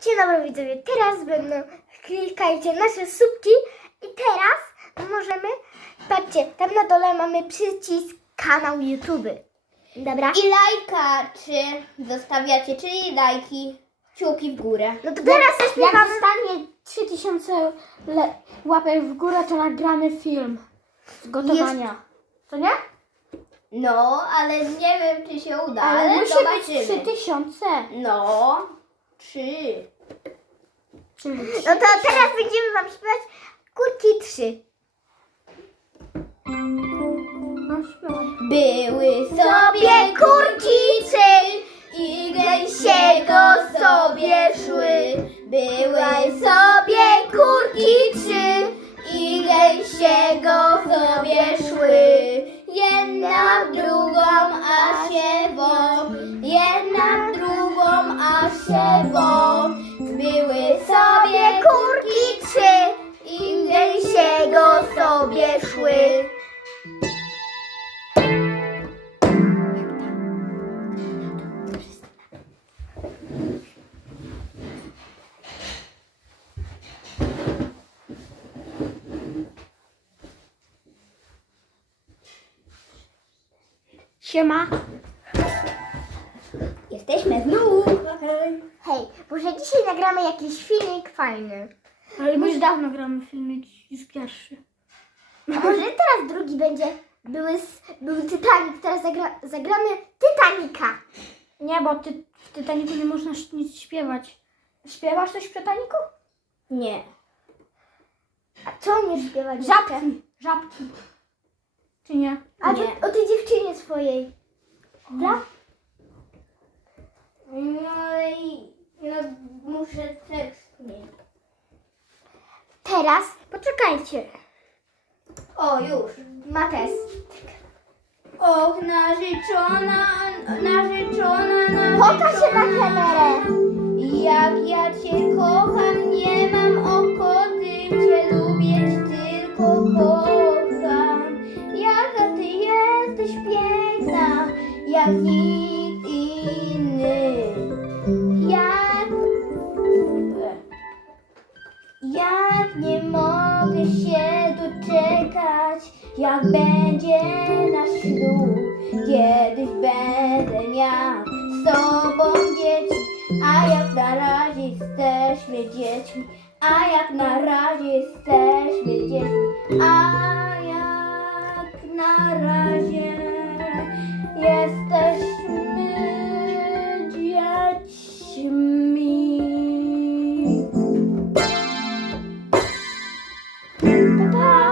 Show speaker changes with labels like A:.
A: Dzień dobry widzowie, teraz będą, klikajcie nasze słupki i teraz możemy, patrzcie, tam na dole mamy przycisk kanał YouTube. Dobra?
B: I lajka, czy zostawiacie, czyli lajki, kciuki w górę.
A: No to teraz
C: Jak
A: zaśpiewamy.
C: zostanie 3000 łapek w górę, to nagramy film z gotowania. Co nie?
B: No, ale nie wiem, czy się uda,
C: Ale
B: ale
C: musi
B: zobaczymy.
C: być 3000.
B: No, 3.
C: Czyli
A: No to teraz będziemy wam śpiewać Kurki 3.
C: no, śpiewaj.
B: Były sobie kurki trzy i gęsiego sobie szły. Były sobie kurki trzy i gęsiego sobie szły. Jedna w drugą aż się wą, jedna w drugą aż się wą. Były sobie kurki trzy i gęsiego sobie szły.
C: Siema.
B: Jesteśmy znów.
A: Hej, może dzisiaj nagramy jakiś filmik fajny.
C: Ale my już dawno gramy filmik, już pierwszy.
A: A może teraz drugi będzie, był Titanic, teraz zagramy Titanica.
C: Nie, bo w Titanicu nie można nic śpiewać. Śpiewasz coś w Titanicu?
B: Nie.
A: A co umiesz śpiewać?
C: Żabki. Żabki. Czy nie?
A: A
B: Nie.
A: o tej dziewczynie swojej. Tak?
B: No i muszę tekst mieć.
A: Teraz, poczekajcie.
B: O, już.
A: Mates.
B: Och, narzeczona,
A: Pokaż się na kamerę.
B: Jak ja cię kocham, nie mam ochoty cię lubić, tylko kocham. Jaka ty jesteś piękna, jak nikt inny. Jak nie mogę się doczekać, jak będzie nasz ślub. Kiedyś będę miał z tobą dzieci, a jak na razie jesteśmy dziećmi, a jak na razie jesteśmy dziećmi, a jak na razie jesteśmy dziećmi.
A: Pa, pa.